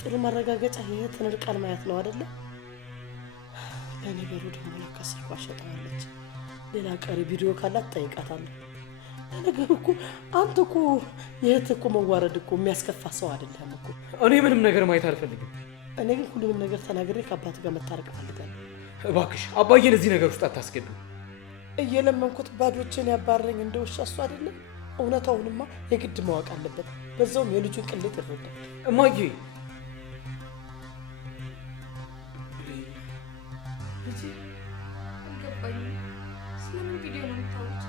ጥሩ ማረጋገጫ የእህትን ቃል ማየት ነው አይደለ? ለነገሩ ደግሞ ለካ ስልኳ ሸጣለች። ሌላ ቀሪ ቪዲዮ ካላት ጠይቃታለሁ። ለነገሩ እኮ አንተ እኮ የእህት እኮ መዋረድ እኮ የሚያስከፋ ሰው አይደለም እኮ። እኔ ምንም ነገር ማየት አልፈልግም። እኔ ግን ሁሉንም ነገር ተናግሬ ከአባት ጋር መታረቅ ፈልጋለሁ። እባክሽ አባዬን እዚህ ነገር ውስጥ አታስገዱ። እየለመንኩት ባዶችን ያባረኝ እንደውሻ እሱ አይደለም። እውነታውንማ የግድ ማወቅ አለበት። በዛውም የልጁን ቅሌት ይረዳል። እማዬ ስለምን ቪዲዮ ነው የምታወሩት?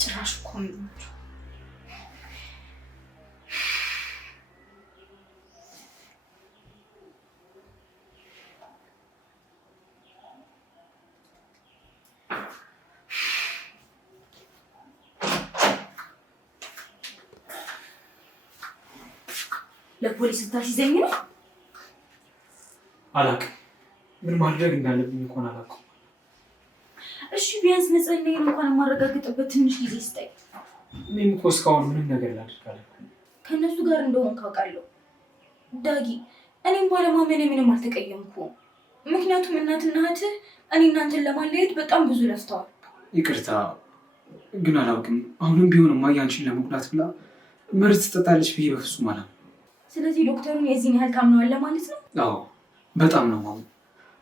ጭራሽ እኮ ነው ለፖሊስ ታስይዘኝ ነው? አላውቅም። ምን ማድረግ እንዳለብኝ እንኳን አላውቅም። እሺ ቢያንስ ንጽህናዬን እንኳን የማረጋግጥበት ትንሽ ጊዜ ስጠኝ። እኔም እኮ እስካሁን ምንም ነገር ላድርጋለሁ። ከእነሱ ጋር እንደሆን ካውቃለሁ። ዳጊ እኔም ባለማመኔ ምንም አልተቀየምኩም። ምክንያቱም እናትና እህትህ እኔ እናንተን ለማለየት በጣም ብዙ ለፍተዋል። ይቅርታ ግን አላውቅም። አሁንም ቢሆን እማዬ አንቺን ለመጉዳት ብላ መርዝ ትጠጣለች ብዬ በፍጹም አላምንም። ስለዚህ ዶክተሩን የዚህን ያህል ታምነዋለህ ማለት ነው? አዎ በጣም ነው ማምነው።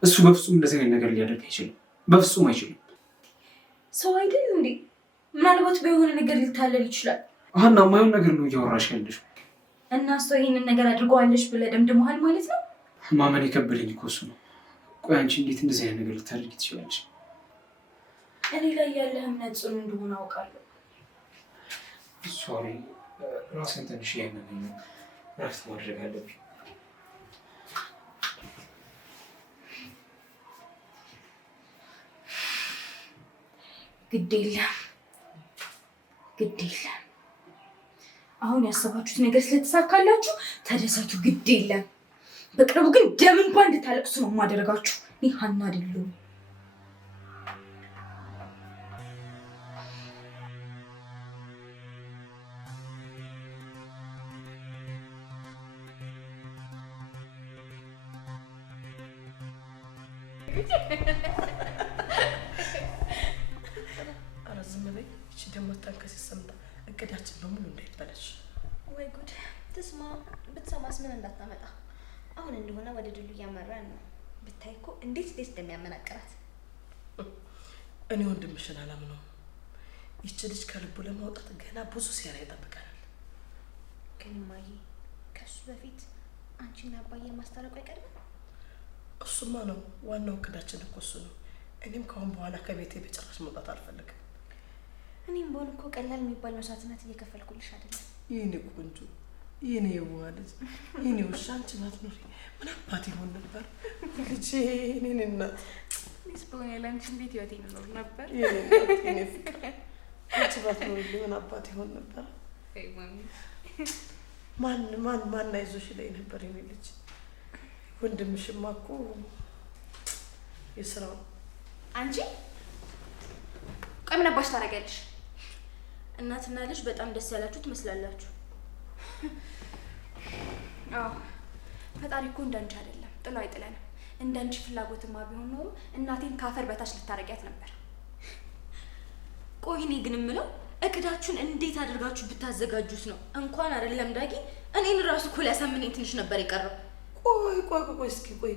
እሱ በፍጹም እንደዚህ አይነት ነገር ሊያደርግ አይችልም። በፍጹም አይችልም። ሰው አይደል እንዴ? ምናልባት በሆነ ነገር ሊታለል ይችላል። ሀና የማይሆን ነገር ነው እያወራሽ ያለሽው። እና እሷ ይህንን ነገር አድርገዋለች ብለህ ደምድመሃል ማለት ነው? ማመን የከበደኝ እኮ እሱ ነው። ቆይ አንቺ እንዴት እንደዚህ አይነት ነገር ልታደርጊ ትችላለች? እኔ ላይ ያለህ እምነት ጽኑ እንደሆነ አውቃለሁ። ሶሪ ራሴን ትንሽ ያመመኝ ነው። እረፍት ማድረግ አለብኝ። ግድ የለም ግድ የለም። አሁን ያሰባችሁት ነገር ስለተሳካላችሁ ተደሰቱ። ግድ የለም። በቅርቡ ግን ደም እንኳን እንድታለቅሱ ነው የማደርጋችሁ። እኔ ሀና አይደለሁም። ኧረ ዝም በይ። ይቺ ደግሞ ተንከሲስ ሰምታ እቅዳችን በሙሉ እንዳይበላሽ። ወይ ጉድ! ብትሰማስ ምን እንዳታመጣ። አሁን እንደሆነ ወደ ድሉ እያመራን ነው። ብታይ እኮ እንዴት እንደሚያመናቅራት። እኔ ወንድምሽን አላምነውም። ይቺ ልጅ ከልቡ ለማውጣት ገና ብዙ ሴራ ይጠብቀናል። ግን እማዬ ከሱ በፊት አንቺና አባዬን ማስታረቁ አይቀርም? እሱማ ነው ዋናው እቅዳችን እኮ እሱ ነው። እኔም ከአሁን በኋላ ከቤቴ በጭራሽ መውጣት አልፈልግም። እኔም በሆን እኮ ቀላል የሚባል መስዋዕትነት እየከፈልኩልሽ አይደለም። የኔ ቆንጆ፣ የኔ የዋህ ልጅ፣ የኔ ውሻ፣ አንቺ ባትኖሪ ምን አባት ይሆን ነበር? ልጄ፣ የኔ እናት፣ ሚስ በሆነ ለአንቺ እንዴት ህይወቴ ይኖር ነበር? የኔ እናት፣ የኔ ፍቅር፣ አንቺ ባትኖሪ ምን አባት ይሆን ነበር? አይ ማሚ፣ ማን አይዞሽ ላይ ነበር የኔ ልጅ። ወንድምሽማ እኮ የስራው አንቺ ቆይ ምን አባሽ ታደርጊያለሽ? እናትና ልጅ በጣም ደስ ያላችሁ ትመስላላችሁ። አዎ ፈጣሪ እኮ እንዳንቺ አይደለም፣ ጥሎ አይጥለንም። እንዳንቺ ፍላጎትማ ቢሆን ኖሮ እናቴን ካፈር በታች ልታረጊያት ነበር። ቆይ እኔ ግን የምለው እቅዳችሁን እንዴት አድርጋችሁ ብታዘጋጁት ነው? እንኳን አይደለም ዳጊ እኔን ራሱ እኮ ሊያሳምነኝ ትንሽ ነበር የቀረው። ቆይ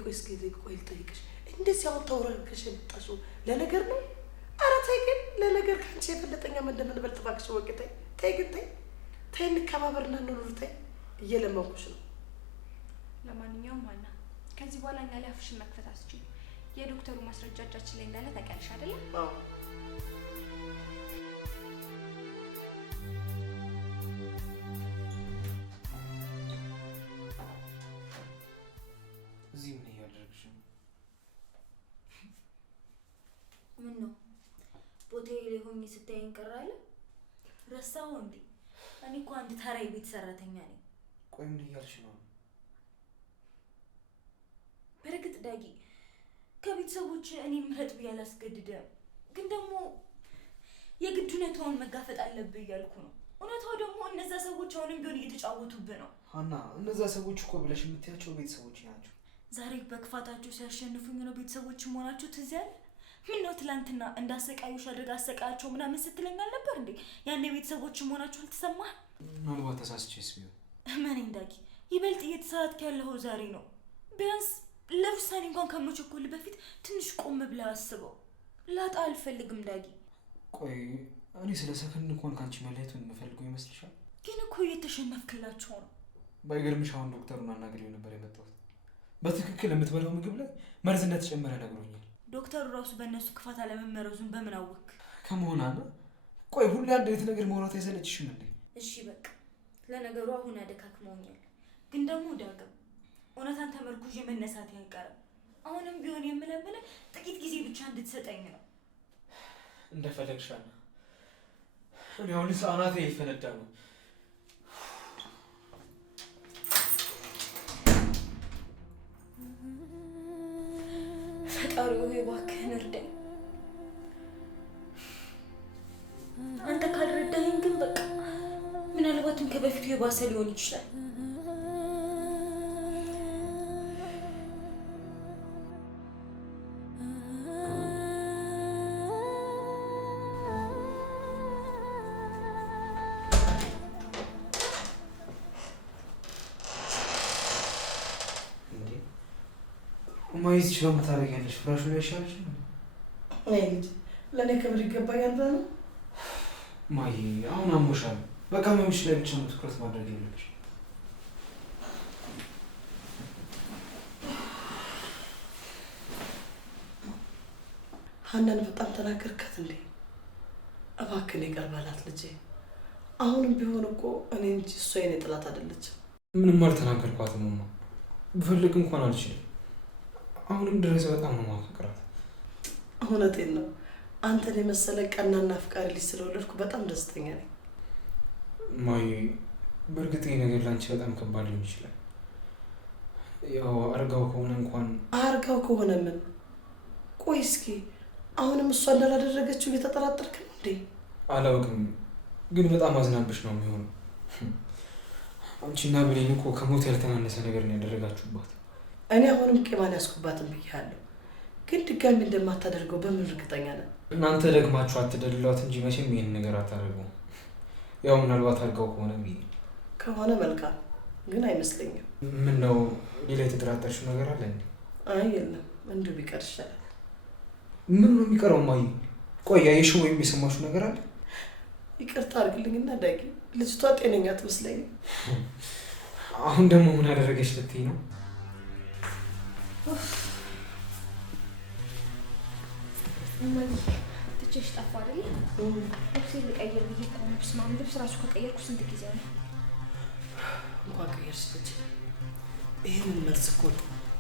እስኪ ልጠይቅሽ። እንደዚህ አሁን ተውረርክሽ የመጣሽው ለነገር ነው? ኧረ ተይ ግን ለነገር ከአንቺ የበለጠኛ እንደምንበልጥ እባክሽ ወቅ ተይ ግን ተይ እንከባበርና እንኑር። ተይ እየለመንኩሽ ነው። ለማንኛውም ሀና ከዚህ በኋላ እኛ ላይ አፍሽን መክፈት አትችይም። የዶክተሩ ማስረጃ እጃችን ላይ እንዳለ ታውቂያለሽ አይደለ? አዎ። እዚህ ምን እያደረግሽ ነው? ምን ነው ቦታዬ ላይ ሆኜ ስታየኝ ቀራለ? ረሳው እንዴ? እኔ እኮ አንድ ተራ የቤት ሰራተኛ ነኝ። ቆይ ምን እያልሽ ነው? በእርግጥ ዳጊ ከቤተሰቦች እኔን ምረጥ ብዬ አላስገድድም፣ ግን ደግሞ የግድ እውነታውን መጋፈጥ አለብህ እያልኩ ነው። እውነታው ደግሞ እነዛ ሰዎች አሁንም ቢሆን እየተጫወቱብህ ነው። ሀና እነዛ ሰዎች እኮ ብለሽ የምትያቸው ቤተሰቦች ናቸው። ዛሬ በክፋታቸው ሲያሸንፉኝ ነው ቤተሰቦች መሆናቸው ትዝ ያለ። ምን ነው ትላንትና እንዳሰቃዩሽ አድርጋ አሰቃያቸው ምናምን ስትለኝ አልነበር እንዴ? ያኔ ቤተሰቦች መሆናቸው አልተሰማህም? ምናልባት ተሳስቼስ ቢሆን። እመነኝ ዳጊ፣ ይበልጥ እየተሳሳትክ ያለኸው ዛሬ ነው። ቢያንስ ለውሳኔ እንኳን ከመቸኮል በፊት ትንሽ ቆም ብለህ አስበው። ላጣ አልፈልግም ዳጊ። ቆይ እኔ ስለ ሰከንድ እንኳን ካንቺ መለየቱን የምፈልገው ይመስልሻል? ግን እኮ እየተሸነፍክላቸው ነው። ባይገርምሽ አሁን ዶክተሩን አናግሬው ነበር የመጣሁት። በትክክል የምትበላው ምግብ ላይ መርዝ እንደተጨመረ ነግሮኛል። ዶክተሩ ራሱ በእነሱ ክፋት አለመመረዙን በምን አወክ? ከመሆን አለ። ቆይ ሁሌ አንድ አይነት ነገር ማውራት አይሰለችሽም እንዴ? እሺ በቃ ለነገሩ አሁን አደካክመውኛል፣ ግን ደግሞ ዳግም እውነታን ተመርኩዤ መነሳት አይቀርም። አሁንም ቢሆን የምለምልህ ጥቂት ጊዜ ብቻ እንድትሰጠኝ ነው። እንደፈለግሻና እኔ አሁን አናቴ ይፈነዳ ነው። ፈጣሪ ሆይ እባክህን እርዳኝ። አንተ ካልረዳኸኝ ግን በቃ ምናልባትም ከበፊቱ የባሰ ሊሆን ይችላል። ማይዝ ይችላል የምታደርጊያለሽ ፍራሹ ላይ ይሻልሽ ነው። አይ ልጅ ለኔ ክብር ይገባኛል ብለህ ነው? ማይ አሁን አሞሻል። በቃ መምሽ ላይ ብቻ ነው ትኩረት ማድረግ ያለብሽ። ሀናን በጣም ተናገርካት እንዴ? እባክህን ይቅር በላት ልጄ። አሁንም ቢሆን እኮ እኔ እንጂ እሷ የኔ ጥላት አይደለችም። ምንም አልተናገርኳትም ነው። ብፈልግ እንኳን አልችልም። አሁንም ድረስ በጣም ነው ማፈቅራት። እውነቴን ነው። አንተን የመሰለ ቀናና አፍቃሪ ልጅ ስለወለድኩ በጣም ደስተኛ ነኝ። ማይ በእርግጥ ይሄ ነገር ላንቺ በጣም ከባድ ሊሆን ይችላል። ያው አርጋው ከሆነ እንኳን አርጋው ከሆነ ምን? ቆይ እስኪ አሁንም እሷ እንዳላደረገችው እየተጠራጠርክ ነው እንዴ? አላውቅም፣ ግን በጣም አዝናብሽ ነው የሚሆነው። አንቺና ብሌን እኮ ከሞት ያልተናነሰ ነገር ነው ያደረጋችሁባት። እኔ አሁንም ቂማን ያስኩባትን ብያለሁ፣ ግን ድጋሚ እንደማታደርገው በምን እርግጠኛ ነን? እናንተ ደግማችሁ አትደልሏት እንጂ መቼም ይሄን ነገር አታደርገው። ያው ምናልባት አድርገው ከሆነ መልካም፣ ግን አይመስለኝም። ምን ነው ሌላ የተጠራጠርሽው ነገር አለ እንዴ? አይ የለም፣ እንዲሁ ቢቀር ይሻላል። ምን ነው የሚቀረው? ማይ ቆይ ያየሽው ወይም የሰማሽው ነገር አለ? ይቅርታ አድርግልኝና ዳጊ፣ ልጅቷ ጤነኛ አትመስለኝም። አሁን ደግሞ ምን አደረገች ልትይ ነው? ትቼሽ ጠፋ አይደል? ልብሴን ልቀይር ብዬ እኮ ነው። ስማም ልብስ ራሱ ከቀየርኩ ስንት ጊዜ ነው? እንኳን ቀየርሽ ልጅ። ይህንን መልስ እኮ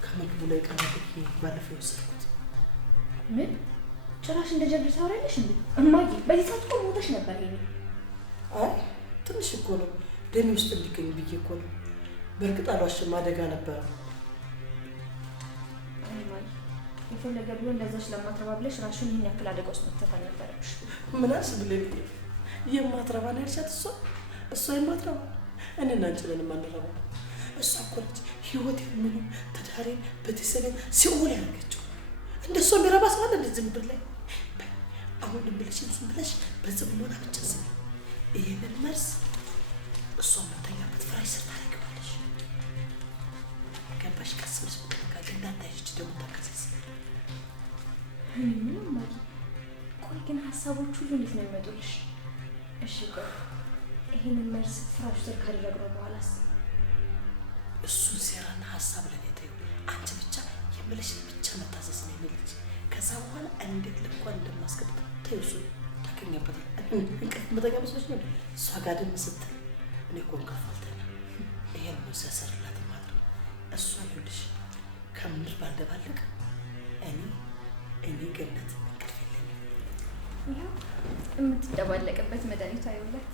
ከምግቡ ላይ ቀንብዬ ባለፈው የወሰድኩት። ምን ጭራሽ እንደ ጀብድ ታወሪያለሽ እንዴ? እማዬ በዚህ ሰዓት እኮ ሞተሽ ነበር። ይሄኔ አይ ትንሽ እኮ ነው ደሜ ውስጥ እንዲገኝ ብዬ እኮ ነው። በእርግጥ አልዋሽም፣ አደጋ ነበረ። የፈለገ ቢሆን ለዛች ለማትረባ ብለሽ ራስሽን ይህን ያክል አደጋ ውስጥ መክተት አልነበረብሽ። ምን አስብልኝ? የማትረባ ነው ያልሻት? እሷ የማትረባ እኔና አንቺ ነን የማንረባ። እሷ እኮ ነች ህይወቴን ሙሉ ትዳሬን ቤተሰቤን ሲኦል ያደረገችው። እንደሷ የሚረባ ሰው አለ እንደዚህ ምድር ላይ? አሁን ብለሽን ዝም ብለሽ በጽሞና ብቻ ስሚ። ይህንን መርዝ እሷ የምተኛበት ፍራሽ ስር ታደርጊዋለሽ። ገባሽ? ቀስ ብለሽ በጥንቃቄ እንዳታይሽ ደግሞ ታከሰስ። ምንም ማለት ቆይ ግን ሀሳቦች ሁሉ እንዴት ነው የሚመጡልሽ? እሺ ቆይ ይሄንን መርዝ ፍራሽ ስር ካደረግነው በኋላስ? እሱን ሴራና ሀሳብ ለኔ ተይው። አንቺ ብቻ የምልሽን ብቻ መታዘዝ ነው የሚልሽ። ከዛ በኋላ እንዴት ልኳን እንደማስገባ ተይው። እሱን ታገኘበታል። እንቅልፍ መተኛ መስሎሽ ነው? እሷ ጋር ደም ስትል እኔ እኮ እንቅልፍ አልተኛም። ይሄን ነው ሲያሰርላት ማለት ነው። እሷ ይኸውልሽ ከምድር ባልደባለቅ እኔ ገነት እንቅልፍ የለኝም። ይኸው የምትደባለቅበት መድኃኒቷ ይውላት።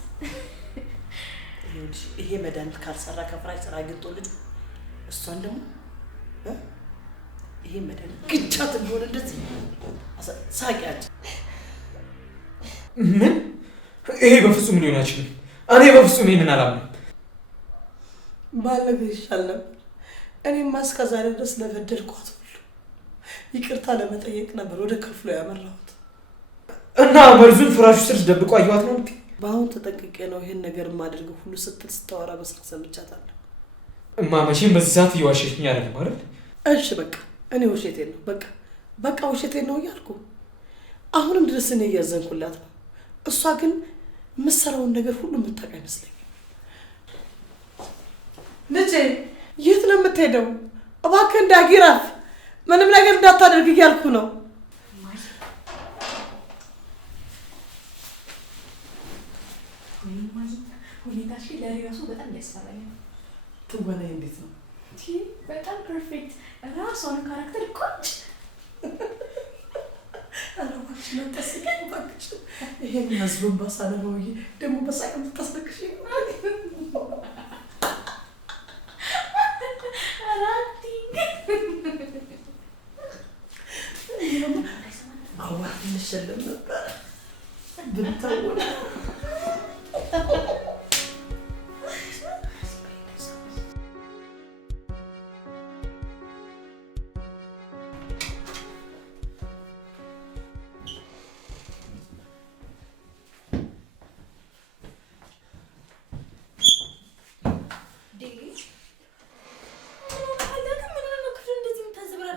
ይሄ መድኃኒት ካልሰራ ከፍራሽ ስራ አግኝቶ ልጁ እሷን ደግሞ ይሄ መድኃኒት ግጫት እንደሆነ እንደዚህ ሳቂያች። ምን? ይሄ በፍጹም ሊሆን አይችልም። እኔ በፍጹም ይሄንን አላምንም። ባለፈ ይሻል ነበር። እኔማ እስከ ዛሬ ድረስ ለበደልኳት ሁሉ ይቅርታ ለመጠየቅ ነበር ወደ ክፍሉ ያመራሁት። እና መርዙን ፍራሹ ስር ደብቆ አየኋት ነው እንዴ? በአሁን ተጠንቅቄ ነው ይሄን ነገር የማደርገው ሁሉ ስትል ስታወራ በስልክ ሰምቻታለሁ። እማ መቼም በዚህ ሰዓት እየዋሸሽኝ አይደለም አይደል? እሺ በቃ እኔ ውሸቴን ነው በቃ ውሸቴን ነው እያልኩ አሁንም ድረስ እኔ እያዘንኩላት ነው። እሷ ግን የምትሰራውን ነገር ሁሉ የምታውቅ አይመስለኝም። ልጄ የት ነው የምትሄደው? እባክህ እንዳጊራፍ ምንም ነገር እንዳታደርግ እያልኩ ነው። ሁኔታሽ ለራሱ በጣም ያስፈራኝ። ትወናዬ እንዴት ነው? በጣም ፐርፌክት ራሷን ካራክተር ቁጭ አላማች ነው ተስቀኝ ባክሽ። ይሄን ያዝሩን ባሳለውዬ ደግሞ በሳቅ ተስቀሽ አራቲ አዋህ ልሸለም ነበር ብታውና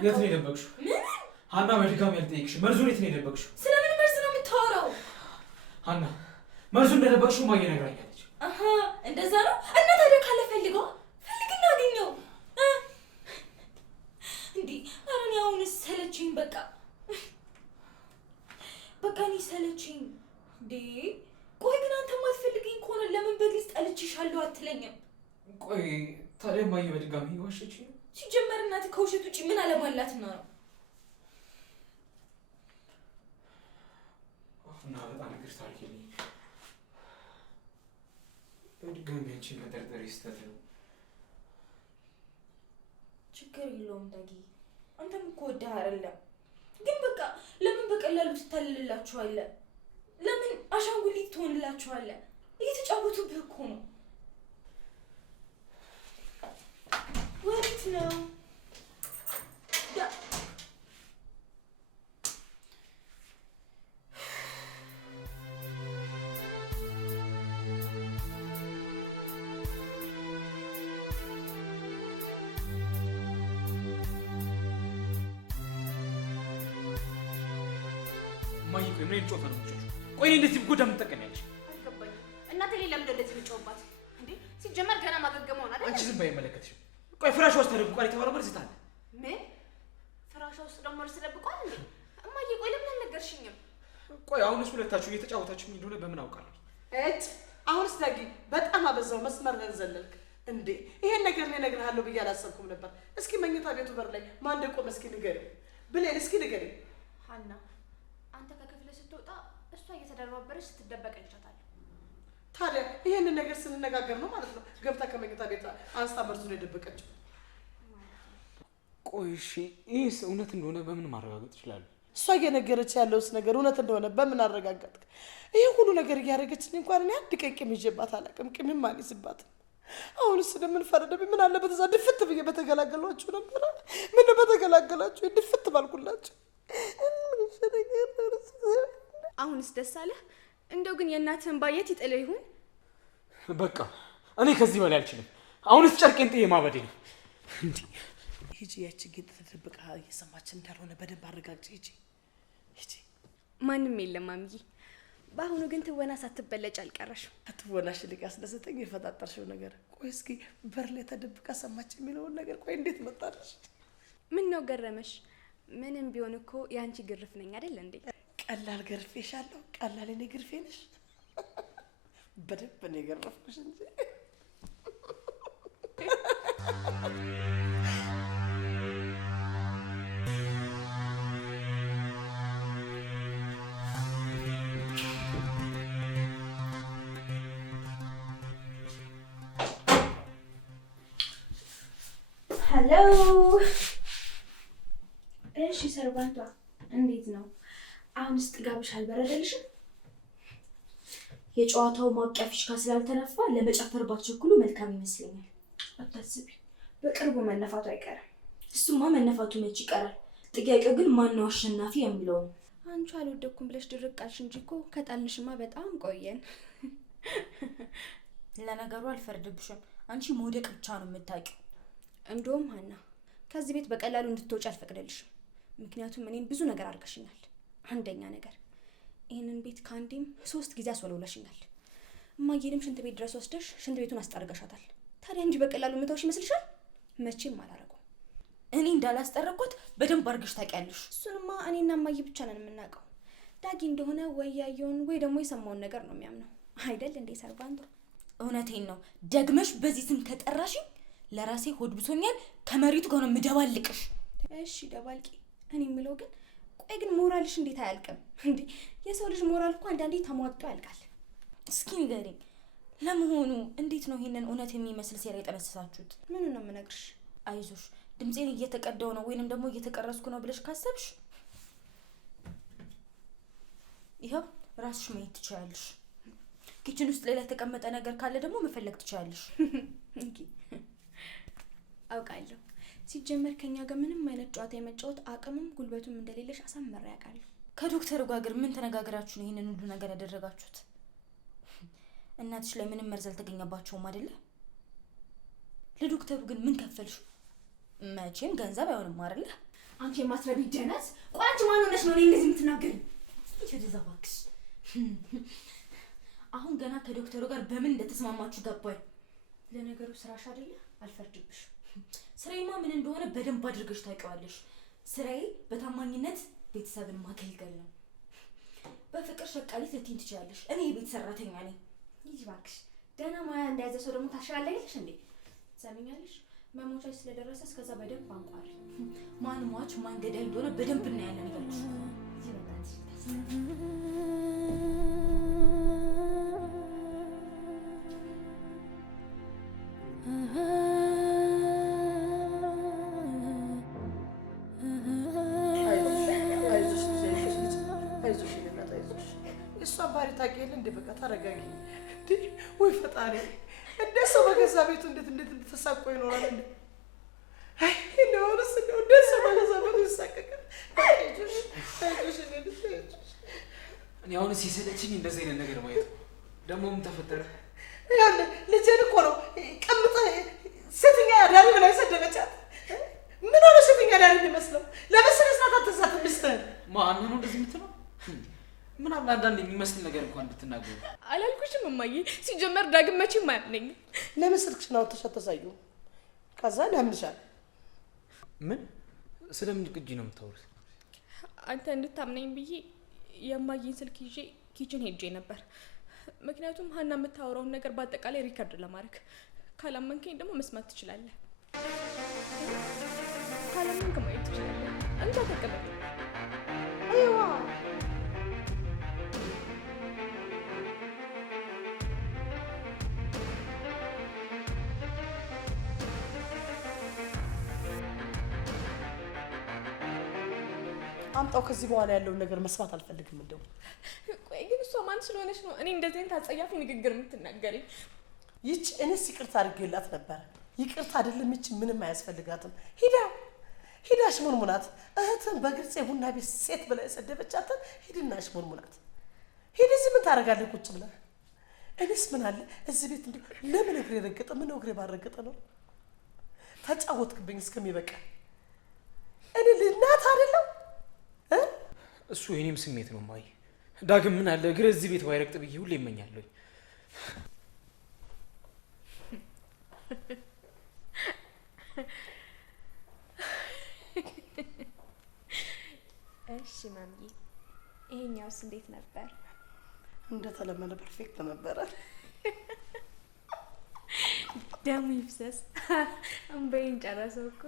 የት ነው የደበቅሽው? ምን? ሀና በድጋሚ ያልጠየቅሽ መርዙን የት ነው የደበቅሽው? ስለምን መርዝ ነው የምታወራው? ሀና መርዙን እንደደበቅሽው ማየ ነግራኛለች። አሃ እንደዛ ነው። እና ታዲያ ካለ ፈልገው ፈልግና አገኘው እንዴ? ኧረ እኔ አሁንስ ሰለችኝ። በቃ እኔ ሰለችኝ እንዴ። ቆይ ግን አንተ ማትፈልገኝ ከሆነ ለምን በግልጽ ጠልቼሻለሁ አትለኝም? ቆይ ታዲያ ማየ በድጋሚ ዋሸችኝ? ሲጀመር እናትህ ከውሸት ውጪ ምን አለማላት ነው? እና በጣም ይቅርታ አድርጊልኝ። በድጋሚ አንቺን መጠርጠሬ ስህተት ነው። ችግር የለውም ዳጊ፣ አንተም እኮ ወደህ አይደለም። ግን በቃ ለምን በቀላሉ ትታልልላችኋለህ? ለምን አሻንጉሊት ትሆንላችኋለህ? እየተጫወቱብህ እኮ ነው። ወዴት ነው? ማይ ቆይ ምን ጮታ ነው የምትጮው? ቆይ እኔ እንደዚህ ብጎዳ ምን ትጠቀሚያለሽ? አልገባኝም። እናቴ ሌላ ምን እንደዚህ የምትጮህባት እንዴ? ሲጀመር ገና ማገገመው አይደል? አንቺ ዝም በይ አይመለከትሽም። ቆይ ፍራሽ ውስጥ ተደብቋል የተባለው መርዝ ታለ? ምን ፍራሽ ውስጥ ደግሞ መርዝ ተደብቋል እንዴ? እማዬ ቆይ ለምን አልነገርሽኝም? ቆይ አሁንስ ሁለታችሁ እየተጫወታችሁ እንደሆነ በምን አውቃለሁ? አሁንስ ዳጊ በጣም አበዛው። መስመር ዘለልክ እንዴ? ይሄን ነገር እኔ እነግርሃለሁ ብዬ አላሰብኩም ነበር። እስኪ መኝታ ቤቱ በር ላይ ማን እንደቆመ እስኪ ንገሪኝ ብሌን፣ እስኪ ንገሪኝ። ሀና አንተ ከክፍለ ስትወጣ እሷ እየተደረባበረች ስትደበቅ እንቻታለሁ። ታዲያ ይሄንን ነገር ስንነጋገር ነው ማለት ነው ገብታ ከመኝታ ቤት አንስታ መርዙን የደበቀችው። ቆይ እሺ ይህስ እውነት እንደሆነ በምን ማረጋገጥ ይችላል? እሷ እየነገረች ያለውስ ነገር እውነት እንደሆነ በምን አረጋጋጥክ? ይሄ ሁሉ ነገር እያደረገችኝ እንኳን እኔ አንድ ቀን ቂም ይዤባት አላውቅም። ቂምም አልይዝባትም። አሁንስ ለምን ፈረደብኝ? ምን አለበት እዛ ድፍት ብዬ በተገላገሏችሁ ነበር። ምን በተገላገላችሁ ድፍት ባልኩላችሁ። አሁንስ ደስ አለህ? እንደው ግን የእናትህን ባየት ይጥልህ ይሁን? በቃ እኔ ከዚህ በላይ አልችልም። አሁንስ ጨርቄን ጥዬ ማበዴ ነው። እንዴ ሂጂ፣ ያቺ ጌጥ ተደብቃ እየሰማች እንዳልሆነ በደንብ አረጋግጪ። ሂጂ። ማንም የለም ማሚዬ። በአሁኑ ግን ትወና ሳትበለጭ አልቀረሽም። አትወናሽ ልቅ ያስደሰተኝ የፈጣጠርሽው ነገር። ቆይ እስኪ በር ላይ ተደብቃ ሰማች የሚለውን ነገር ቆይ እንዴት መጣለሽ? ምን ነው ገረመሽ? ምንም ቢሆን እኮ የአንቺ ግርፍ ነኝ አይደል እንዴ? ቀላል ገርፌሻለሁ። ቀላል እኔ ግርፌ ነሽ። በደንብ ነው የገረፍኩሽ እንጂ ሄሎ። እሺ ሰርቫንቷ እንዴት ነው? አሁንስ ጥጋብሽ አልበረደልሽም? የጨዋታው ማብቂያ ፊሽካ ስላልተነፋ ለመጨፈር ባትቸኩሉ መልካም ይመስለኛል። አታስቢ፣ በቅርቡ መነፋቱ አይቀርም። እሱማ መነፋቱ መች ይቀራል። ጥያቄው ግን ማነው አሸናፊ የሚለው ነው። አንቺ አልወደኩም ብለሽ ድርቅ አልሽ እንጂ እኮ ከጣልንሽማ በጣም ቆየን። ለነገሩ አልፈርድብሽም። አንቺ መውደቅ ብቻ ነው የምታውቂው። እንደውም ሀና ከዚህ ቤት በቀላሉ እንድትወጪ አልፈቅድልሽም። ምክንያቱም እኔን ብዙ ነገር አድርገሽኛል። አንደኛ ነገር ይህንን ቤት ከአንዴም 3 ጊዜ አስወለውለሽኛል። እማዬንም ሽንት ቤት ድረስ ወስደሽ ሽንት ቤቱን አስጠርገሻታል። ታዲያ እንጂ በቀላሉ የምተውሽ ይመስልሻል? መቼም አላረገው። እኔ እንዳላስጠረኩት በደንብ አድርገሽ ታውቂያለሽ። እሱንማ እኔና እማዬ ብቻ ነን የምናውቀው። ዳጊ እንደሆነ ወይ ያየውን ወይ ደግሞ የሰማውን ነገር ነው የሚያምነው አይደል እንዴ ሰርቫንቷ? እውነቴን ነው። ደግመሽ በዚህ ስም ከጠራሽኝ ለራሴ ሆድ ብሶኛል። ከመሬቱ ጋር ነው የምደባልቅሽ። እሺ ደባልቂ። እኔ የምለው ግን ቆይ ግን ሞራልሽ እንዴት አያልቅም እንዴ? የሰው ልጅ ሞራል እኮ አንዳንዴ ተሟጦ ያልቃል። እስኪ ንገሪኝ፣ ለመሆኑ እንዴት ነው ይሄንን እውነት የሚመስል ሴራ የጠነሰሳችሁት? ምን ነው የምነግርሽ? አይዞሽ፣ ድምጼን እየተቀዳው ነው ወይንም ደግሞ እየተቀረስኩ ነው ብለሽ ካሰብሽ ይኸው ራስሽ ማየት ትችያለሽ። ኪችን ውስጥ ሌላ የተቀመጠ ነገር ካለ ደግሞ መፈለግ ትችያለሽ። አውቃለሁ። ሲጀመር ከኛ ጋር ምንም አይነት ጨዋታ የመጫወት አቅምም ጉልበቱም እንደሌለሽ አሳምሬ ያውቃለሁ። ከዶክተሩ ጋር ምን ተነጋግራችሁ ነው ይሄንን ሁሉ ነገር ያደረጋችሁት? እናትሽ ላይ ምንም መርዝ አልተገኘባቸውም አይደለ? ለዶክተሩ ግን ምን ከፈልሽ? መቼም ገንዘብ አይሆንም አይደለ? አንቺ የማስረቢ ጀነስ። ቆይ አንቺ ማን ሆነሽ ነው እንደዚህ የምትናገሪ? ይችላል እባክሽ። አሁን ገና ከዶክተሩ ጋር በምን እንደተስማማችሁ ገባኝ። ለነገሩ ስራሽ አይደለ? አልፈርድብሽ። ስራዬማ ምን እንደሆነ በደንብ አድርገሽ ታውቂዋለሽ። ስራዬ በታማኝነት ቤተሰብን ማገልገል ነው። በፍቅር ሸቃሊት ልትይኝ ትችላለሽ። እኔ የቤት ሰራተኛ ነኝ። ይህ እባክሽ ደህና ሙያ እንደያዘ ሰው ደግሞ ታሻላለሽ እንዴ? ሰሚኛለሽ? መሞቻች ስለደረሰ እስከዛ በደንብ አንቋል። ማን ሟች ማን ገዳይ እንደሆነ በደንብ እናያለን እያልኩሽ ይበላልሽ። ተረጋጊ። ወይ ፈጣሪ እንደሱ በገዛ ቤቱ እንዴት ተሳቆ ይኖራል እንዴ? አይ ነውስ እንደሱ በገዛ ቤቱ ይሳቀቃል። እኔ አሁን ሲሰለችኝ እንደዚህ አይነት ነገር ማየት ደግሞ ምን ተፈጠረ? ያለ ልጄን እኮ ነው ቀምጣ ሴተኛ አዳሪ ብላ ሰደበቻት። ምን ሆነ ሴተኛ አዳሪ የሚመስለው? ለምንስ አትሳት ሚስትህ? ማን ነው እንደዚህ የምትለው? ምን አለ አንዳንድ የሚመስል ነገር እንኳን እንድትናገሩ አላልኩሽም እማዬ? ሲጀመር ዳግም መቼም አያምነኝም። ለምን ስልክሽን አውጥተሽ አታሳዩም? ከዛ ያምንሻል። ምን ስለምን ቅጂ ነው የምታወሩት? አንተ እንድታምነኝ ብዬ የማዬን ስልክ ይዤ ኪችን ሄጄ ነበር። ምክንያቱም ሀና የምታወራውን ነገር በአጠቃላይ ሪከርድ ለማድረግ። ካላመንከኝ ደግሞ መስማት ትችላለህ። ካላመንክ ማየት ትችላለህ። አንተ ተቀበል። አይዋ አምጣው። ከዚህ በኋላ ያለውን ነገር መስማት አልፈልግም። እንደው ቆይ ግን እሷ ማን ስለሆነች ነው እኔ እንደዚህ አይነት አጸያፊ ንግግር የምትናገረኝ? ይች እኔስ ይቅርታ አድርጌላት ነበር። ይቅርታ አይደለም ይች ምንም አያስፈልጋትም። ሂዳ ሽሙንሙናት። እህትን በግልጽ የቡና ቤት ሴት ብላ የሰደበቻትን ሂድና ሽሙንሙናት። ሂድ። እዚህ ምን ታደርጋለህ ቁጭ ብለህ? እኔስ ምን አለ እዚህ ቤት እንዲሁ ለምን እግሬ ረገጠ? ምን እግሬ ባረገጠ ነው? ተጫወትክብኝ እስከሚበቃ። እኔ ልናት አይደለም እሱ የኔም ስሜት ነው ማይ። ዳግም ምን አለ እግር እዚህ ቤት ባይረግጥ ብዬ ሁሌ እመኛለሁ። እሺ ማምዬ፣ ይሄኛውስ እንዴት ነበር? እንደተለመደ ፐርፌክት ነበረ። ደሙ ይፍሰስ። አንበይን ጨረሰው እኮ።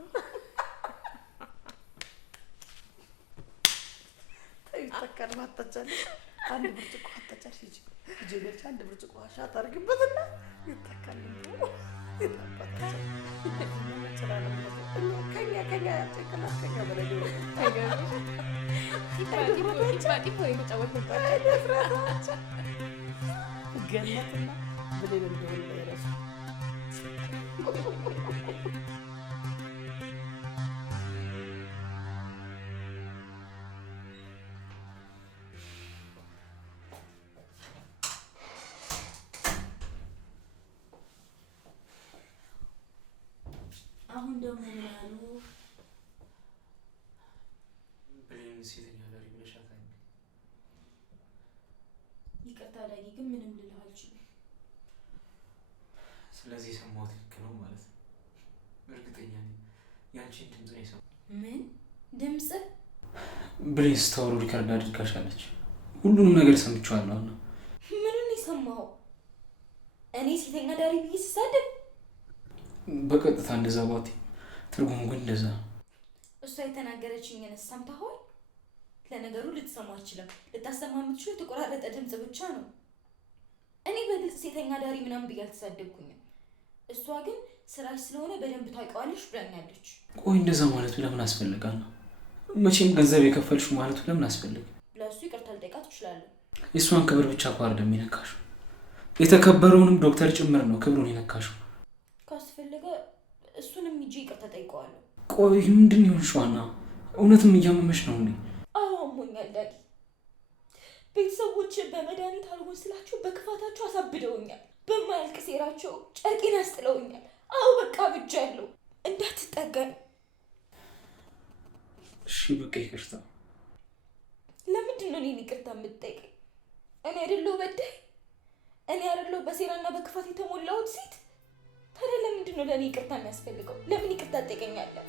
ተከርማ አጣጫለሽ። አንድ ብርጭቆ አጣጫለሽ። ሂጂ ልጅ አንድ ብርጭቆ ሻት አድርጊበትና ይተካል። ይታባታል። ከኛ ጭንቅላት ከኛ በላይ ነው። ገነትና ብሌን እንደሆነ የራሱ አሁን ደግሞ ያሉ ብሌን ሴተኛ አዳሪ ብለሻታል። ይቅርታ ዳጊ፣ ግን ምንም ልልህ አልችልም። ስለዚህ የሰማሁት ልክ ነው ማለት ነው? እርግጠኛ ነኝ ያንቺን ድምፅ ነው የሰማሁት። ምን ድምፅ? ብሌን ስታወሩ ሪከርድ አድርጋሻለች። ሁሉንም ነገር ሰምቼዋለሁ። ነው ምኑን የሰማኸው? እኔ ሴተኛ አዳሪ ብዬ ስሳደብ? በቀጥታ እንደዛ ባቲ፣ ትርጉሙ ግን እንደዛ። እሷ የተናገረችኝን ሰምተኸዋል? ለነገሩ ልትሰማ አልችልም። ልታሰማ የምትችለው የተቆራረጠ ድምፅ ብቻ ነው። እኔ በግልጽ ሴተኛ አዳሪ ምናምን ብዬ አልተሳደብኩኝም። እሷ ግን ስራሽ ስለሆነ በደንብ ታውቂዋለሽ ብላኛለች። ቆይ እንደዛ ማለቱ ለምን አስፈልጋ ነው? መቼም ገንዘብ የከፈልሽ ማለቱ ለምን አስፈልግ? ለእሱ ይቅርታ ልጠይቃት እችላለሁ። የእሷን ክብር ብቻ እኮ አይደለም የነካሽው፣ የተከበረውንም ዶክተር ጭምር ነው ክብሩን የነካሽው። ካስፈለገ እሱንም ሂጄ ይቅርታ ጠይቀዋለሁ። ቆይ ምንድን ይሆን ሸዋና? እውነትም እያመመሽ ነው እንዴ? አዎ አሞኛል ዳጊ። ቤተሰቦች በመድኃኒት አልሆን ስላቸው በክፋታቸው አሳብደውኛል። በማያልቅ ሴራቸው ጨርቄን አስጥለውኛል። አዎ በቃ ብጃለሁ። እንዳትጠጋኝ። እሺ በቃ ይቅርታ። ለምንድን ነው እኔን ይቅርታ የምትጠይቀኝ? እኔ አይደለሁ በዳይ? እኔ አይደለሁ በሴራና በክፋት የተሞላሁት ሴት? ታዲያ ለምንድን ነው ለእኔ ይቅርታ የሚያስፈልገው? ለምን ይቅርታ ትጠይቀኛለህ?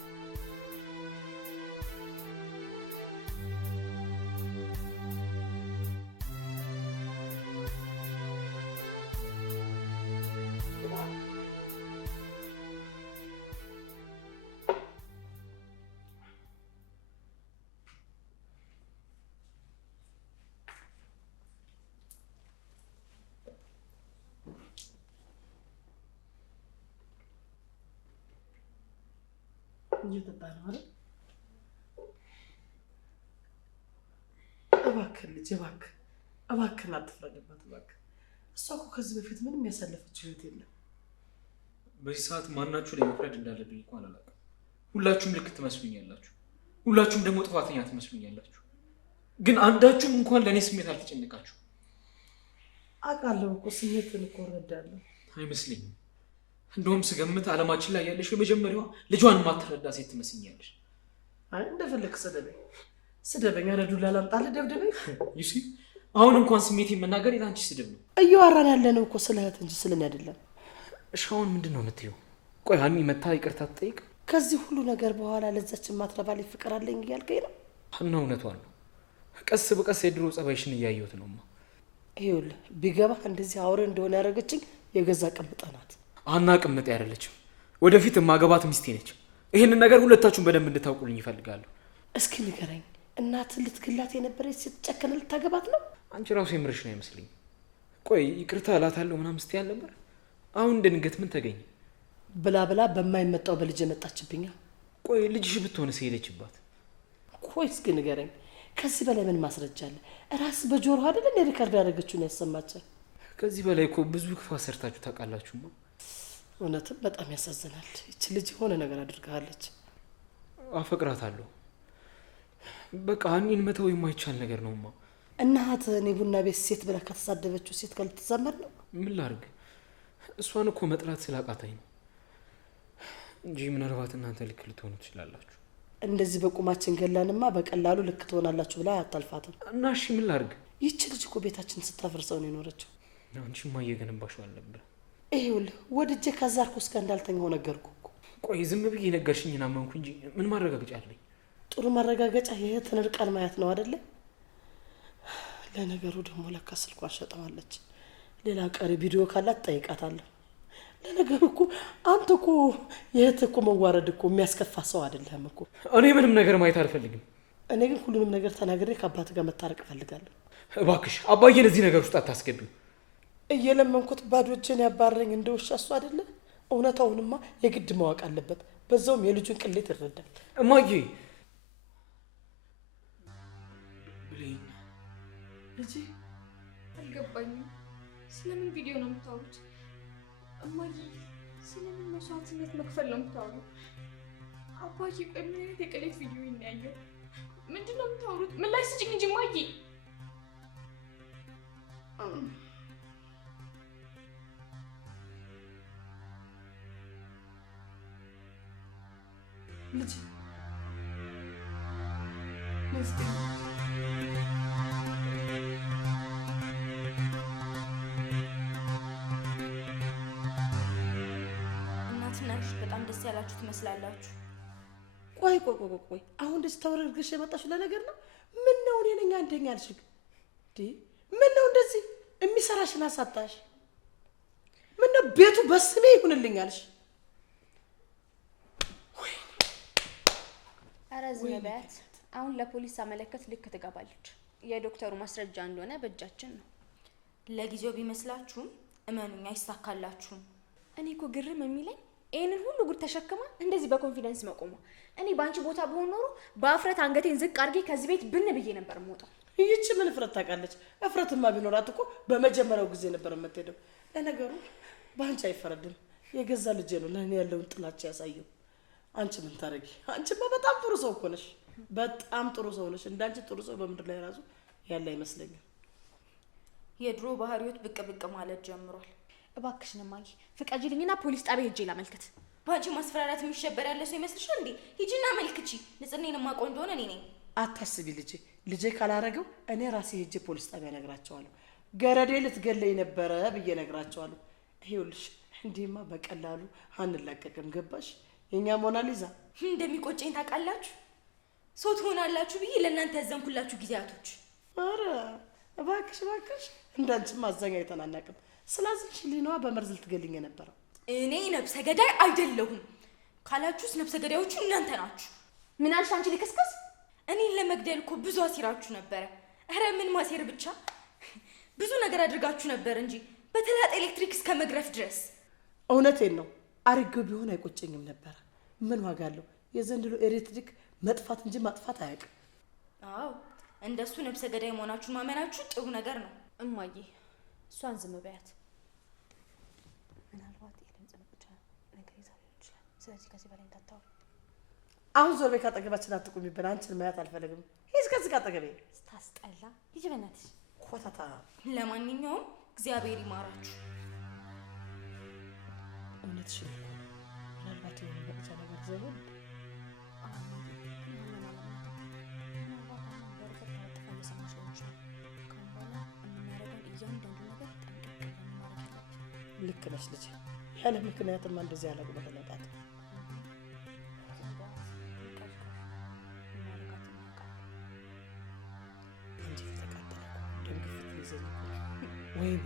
እየጠጣ ነው አይደል? እባክህ ልጅ እባክህን አትፍረድባት እባክህ። እሷ እኮ ከዚህ በፊት ምንም ያሳለፈችው ህይወት የለም። በዚህ ሰዓት ማናችሁ ላይ መፍረድ እንዳለብኝ እንኳን አላውቅም። ሁላችሁም ልክ ትመስሉኛላችሁ፣ ሁላችሁም ደግሞ ጥፋተኛ ትመስሉኛላችሁ። ግን አንዳችሁም እንኳን ለእኔ ስሜት አልተጨነቃችሁ። አውቃለሁ እኮ ስሜትን እኮ እረዳለሁ። አይመስለኝም። እንደውም ስገምት ዓለማችን ላይ ያለሽ የመጀመሪያዋ ልጇን ማትረዳ ሴት ትመስኛለሽ። አይ እንደፈለክ ስደበኝ፣ አረ ዱላ ላምጣልህ ደብድበኝ። ይሲ አሁን እንኳን ስሜቴን መናገር የላንቺ ስድብ ነው። እያወራን ያለነው እኮ ስለ እህት እንጂ ስለኔ አይደለም። እሺ አሁን ምንድን ነው የምትይው? ቆይ ሀኒ መታ ይቅርታ ትጠይቅ? ከዚህ ሁሉ ነገር በኋላ ለዛች ማትረባ ላይ ፍቅር አለኝ እያልከኝ ነው? ሀና እውነቷን ነው። ቀስ በቀስ የድሮ ጸባይሽን እያየሁት ነውማ። ይኸውልህ ቢገባህ እንደዚህ አውሬ እንደሆነ ያደረገችኝ የገዛ ቅምጣ ናት። ሀና ቅምጤ አይደለችም። ወደፊት ማገባት ሚስቴ ነች። ይህንን ነገር ሁለታችሁም በደንብ እንድታውቁልኝ ይፈልጋለሁ። እስኪ ንገረኝ፣ እናትህ ልትግላት የነበረች ስትጨክን ልታገባት ነው? አንቺ ራሱ የምርሽ ነው አይመስለኝም። ቆይ ይቅርታ እላታለሁ ምናምን ስትይ አልነበር? አሁን ድንገት ምን ተገኘ? ብላ ብላ በማይመጣው በልጅ የመጣችብኛ። ቆይ ልጅሽ ብትሆንስ ሄደችባት? ቆይ እስኪ ንገረኝ፣ ከዚህ በላይ ምን ማስረጃ አለ? ራስ በጆሮ አይደል እንደ ሪከርድ ያደረገችውን ያሰማቸው። ከዚህ በላይ እኮ ብዙ ክፋት ሰርታችሁ ታውቃላችሁማ። እውነትም በጣም ያሳዝናል። ይቺ ልጅ የሆነ ነገር አድርጋለች። አፈቅራታለሁ። በቃ እኔን መተው የማይቻል ነገር ነውማ። እናት እኔ ቡና ቤት ሴት ብላ ከተሳደበችው ሴት ጋር ልትዛመድ ነው? ምን ላድርግ? እሷን እኮ መጥላት ስላቃታኝ ነው እንጂ ምናልባት እናንተ ልክ ልትሆኑ ትችላላችሁ። እንደዚህ በቁማችን ገላንማ በቀላሉ ልክ ትሆናላችሁ ብላ አታልፋትም። እና እሺ ምን ላድርግ? ይቺ ልጅ እኮ ቤታችን ስታፈርሰው ነው የኖረችው። አንቺማ እየገነባሽው አልነበር? ይኸውልህ ወድጄ ከዛርኩ እስከ እንዳልተኛው ነገርኩ እኮ። ቆይ ዝም ብዬ ነገርሽኝን አመንኩ እንጂ ምን ማረጋገጫ አለኝ? ጥሩ ማረጋገጫ የእህትን እርቃን ማየት ነው አይደለ? ለነገሩ ደግሞ ለካ ስልኳን ሸጠዋለች። ሌላ ቀሪ ቪዲዮ ካላት ጠይቃታለሁ። ለነገሩ እኮ አንተ እኮ የእህት እኮ መዋረድ እኮ የሚያስከፋ ሰው አይደለም እኮ። እኔ ምንም ነገር ማየት አልፈልግም። እኔ ግን ሁሉንም ነገር ተናግሬ ከአባት ጋር መታረቅ እፈልጋለሁ። እባክሽ አባዬን እዚህ ነገር ውስጥ አታስገቢው። እየለመንኩት ባዶ እጄን ያባረረኝ እንደ ውሻ እሱ አይደለ? እውነታውንማ የግድ ማወቅ አለበት። በዛውም የልጁን ቅሌት ይረዳል። እማዬ ብሌን ልጄ አልገባኝም። ስለምን ቪዲዮ ነው የምታወሩት? እማዬ ስለምን መስዋዕትነት መክፈል ነው የምታወሩት? አባዬ ቆይ ምን አይነት የቅሌት ቪዲዮ ይናያየው? ምንድን ነው የምታወሩት? ምን ላይ ስጭኝ እንጂ እማዬ። ልጄ እናትና ልጅ በጣም ደስ ያላችሁ ትመስላላችሁ። ቆይ አሁን እንደዚህ ተወረርግሽ የመጣሽው ለነገር ነው? ምን ነው እኔ ነኝ አንደኛ አልሽ እንዴ? ምን ነው እንደዚህ የሚሰራሽን አሳጣሽ? ምን ነው ቤቱ በስሜ ይሁንልኝ አልሽ? ኧረ ዝም በያት። አሁን ለፖሊስ አመለከት ልክ ትገባለች። የዶክተሩ ማስረጃ እንደሆነ በእጃችን ነው። ለጊዜው ቢመስላችሁም እመኑኝ አይሳካላችሁም። እኔ እኮ ግርም የሚለኝ ይሄንን ሁሉ ጉድ ተሸክማ እንደዚህ በኮንፊደንስ መቆሟ። እኔ በአንቺ ቦታ ብሆን ኖሮ በአፍረት አንገቴን ዝቅ አድርጌ ከዚህ ቤት ብን ብዬ ነበር የምወጣው። ይህች ምን እፍረት ታውቃለች? እፍረትማ ቢኖራት እኮ በመጀመሪያው ጊዜ ነበር የምትሄደው። ለነገሩ በአንቺ አይፈረድም። የገዛ ልጄ ነው ለእኔ ያለውን ጥላቻ ያሳየው። አንቺ ምን ታደርጊ? አንቺማ በጣም ጥሩ ሰው እኮ ነሽ። በጣም ጥሩ ሰው ነሽ። እንዳንቺ ጥሩ ሰው በምድር ላይ ራሱ ያለ አይመስለኝም። የድሮ ባህሪዎት ብቅ ማለት ጀምሯል። እባክሽን እማዬ ፍቀጂልኝና ፖሊስ ጣቢያ ሄጄ ላመልክት። ባንቺ ማስፈራራት የሚሸበር ያለ ሰው ይመስልሻል እንዴ? ሂጂና አመልክቺ። ንጽህናዬን የማውቀው እንደሆነ እኔ ነኝ። አታስቢ ልጄ ካላረገው እኔ ራሴ ሄጄ ፖሊስ ጣቢያ ነግራቸዋለሁ። ገረዴ ልትገለኝ ነበረ ብዬ ነግራቸዋለሁ። ይኸውልሽ እንዲህማ በቀላሉ አንላቀቅም። ገባሽ? የኛ ሞናሊዛ እንደሚቆጨኝ ታውቃላችሁ። ሰው ትሆናላችሁ ብዬ ለእናንተ ያዘንኩላችሁ ጊዜያቶች። ኧረ እባክሽ እንዳንቺማ አዛኝ አይተናናቅም። ስላዝንሽ ሊናዋ በመርዝ ልትገልኝ የነበረው እኔ ነብሰ ገዳይ አይደለሁም ካላችሁስ ነብሰ ገዳዮቹ እናንተ ናችሁ። ምን አልሽ አንቺ ልክስክስ? እኔን ለመግደል እኮ ብዙ አሲራችሁ ነበረ። ኧረ ምን ማሴር ብቻ ብዙ ነገር አድርጋችሁ ነበር እንጂ በተላጠ ኤሌክትሪክ እስከ መግረፍ ድረስ። እውነቴን ነው። አርጌው ቢሆን አይቆጨኝም ነበረ። ምን ዋጋ አለው? የዘንድሮ ኤሌክትሪክ መጥፋት እንጂ ማጥፋት አያውቅም። አዎ እንደሱ ነብሰ ገዳይ መሆናችሁን ማመናችሁ ጥሩ ነገር ነው። እማዬ እሷን ዝም በያት። ምናልባት የድምፅ መቅጃ ነገር ይዛ ሊሆን ይችላል። ስለዚህ ከዚህ በላይ እንዳታወሪ። አሁን ዞር በይ ካጠገባችን አትቁሚብን። አንቺን ማየት አልፈልግም። ሂጂ ከዚህ ካጠገቤ። ስታስጠላ። ሂጂ በእናትሽ ኮተታ። ለማንኛውም እግዚአብሔር ይማራችሁ። እውነትሽን እኮ ነው። ምናልባት የሆነ መቅጃ ነገር ዘሆን ልክ ነሽ ልጄ። ያለ ምክንያትማ እንደዚህ ያለ ቁመት መጣት እንጂ ተቃጠለ። ደም ግፊት ይዘኝ። ወይኔ